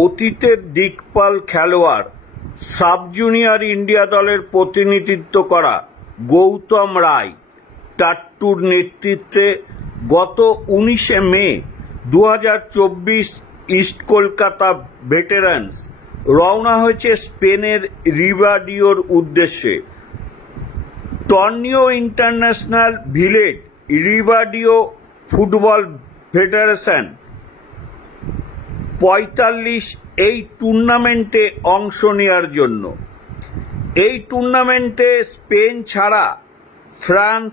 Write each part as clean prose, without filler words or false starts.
অতীতের দিকপাল খেলোয়াড় sub junior India দলের প্রতিনিধিত্ব করা গৌতম রায় টাট্টুর নেতৃত্বে গত 19শে মে 2024 ইস্ট কলকাতা ভেটেরান্স রওনা হয়েছে স্পেনের রিবাডিওর উদ্দেশ্যে। টর্নিও ইন্টারন্যাশনাল ভিলেজ রিবাডিও ফুটবল ফেডারেশন 45 এই টুর্নামেন্টে অংশ নেওয়ার জন্য। এই টুর্নামেন্টে স্পেন ছাড়া France,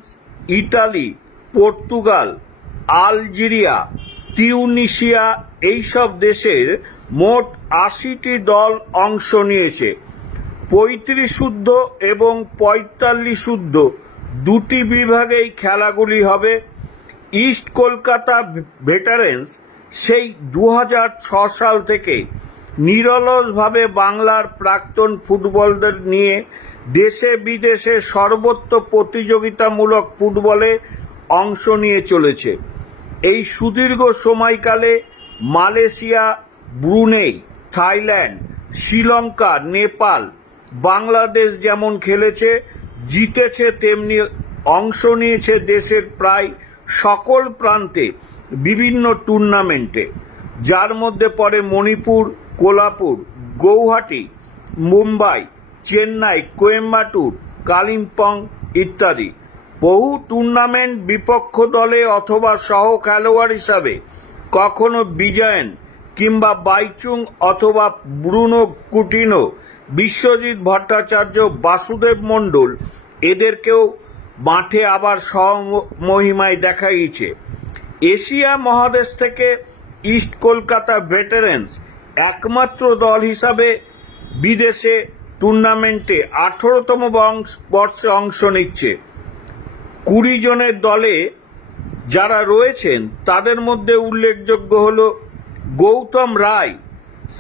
Italy, Portugal, Algeria, Tunisia এইসব দেশের মোট 80টি দল অংশ নিয়েছে। 35 এবং 45 দুটি বিভাগেই খেলাগুলি হবে। ইস্ট কলকাতা ভেটারেন্স সেই 2006 সাল থেকে নিরলসভাবে বাংলার প্রাক্তন ফুটবলদের নিয়ে দেশে বিদেশে সর্বত্র প্রতিযোগিতামূলক ফুটবলে অংশ নিয়ে চলেছে। এই সুদীর্ঘ সময়কালে Malaysia, Brunei, Thailand, Sri Lanka, Nepal, Bangladesh যেমন খেলেছে, জিতেছে, তেমনি অংশ নিয়েছে দেশের প্রায় সকল প্রান্তে বিভিন্ন টুর্নামেন্টে, যার মধ্যে পড়ে মণিপুর, কোলাপুর, গৌহাটি, মুম্বাই, চেন্নাই, কোয়েম্বাটুর, কালিম্পং ইত্যাদি। বহু টুর্নামেন্ট বিপক্ষ দলে অথবা সহ খেলোয়াড় হিসাবে কখনো বিজয়ন কিংবা বাইচুং অথবা ব্রুনো কুটিনো, বিশ্বজিৎ ভট্টাচার্য, বাসুদেব মণ্ডল এদেরকেও মাঠে আবার সহমহিমায় দেখা গিয়েছে। এশিয়া মহাদেশ থেকে ইস্ট কলকাতা ভেটারেন্স একমাত্র দল হিসাবে বিদেশে টুর্নামেন্টে 18তম বর্ষে অংশ নিচ্ছে। 20 জনের দলে যারা রয়েছেন তাদের মধ্যে উল্লেখযোগ্য হল গৌতম রায়,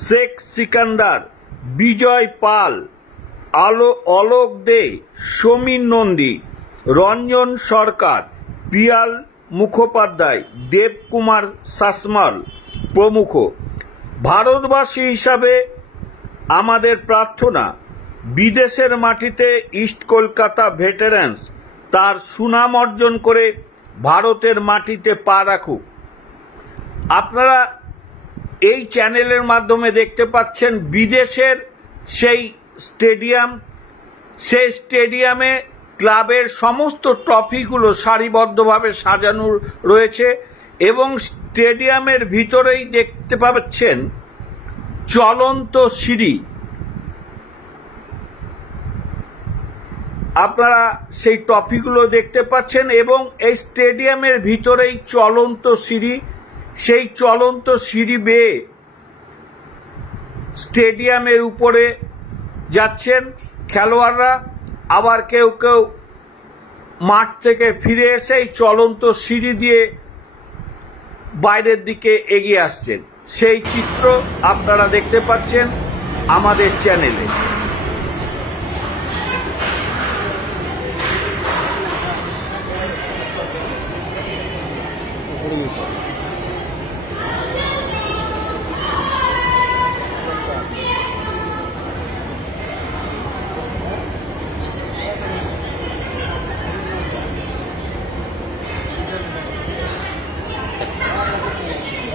শেখ সিকান্দার, বিজয় পাল, অলোক দে, সমীর নন্দী, রঞ্জন সরকার, পিয়াল মুখোপাধ্যায়, দেবকুমার সাসমাল প্রমুখ। ভারতবাসী হিসাবে আমাদের প্রার্থনা বিদেশের মাটিতে ইস্ট কলকাতা ভেটারেন্স তার সুনাম অর্জন করে ভারতের মাটিতে পা রাখুক। আপনারা এই চ্যানেলের মাধ্যমে দেখতে পাচ্ছেন বিদেশের সেই স্টেডিয়াম। সেই স্টেডিয়ামে ক্লাবের সমস্ত ট্রফিগুলো সারিবদ্ধভাবে সাজানো রয়েছে এবং স্টেডিয়ামের ভিতরেই দেখতে পাচ্ছেন চলন্ত সিঁড়ি। আপনারা সেই ট্রফিগুলো দেখতে পাচ্ছেন এবং এই স্টেডিয়ামের ভিতরেই চলন্ত সিঁড়ি। সেই চলন্ত সিঁড়ি বেয়ে স্টেডিয়ামের উপরে যাচ্ছেন খেলোয়াড়রা, আবার কেউ কেউ মাঠ থেকে ফিরে এসে এই চলন্ত সিঁড়ি দিয়ে বাইরের দিকে এগিয়ে আসছেন। সেই চিত্র আপনারা দেখতে পাচ্ছেন আমাদের চ্যানেলে।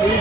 এই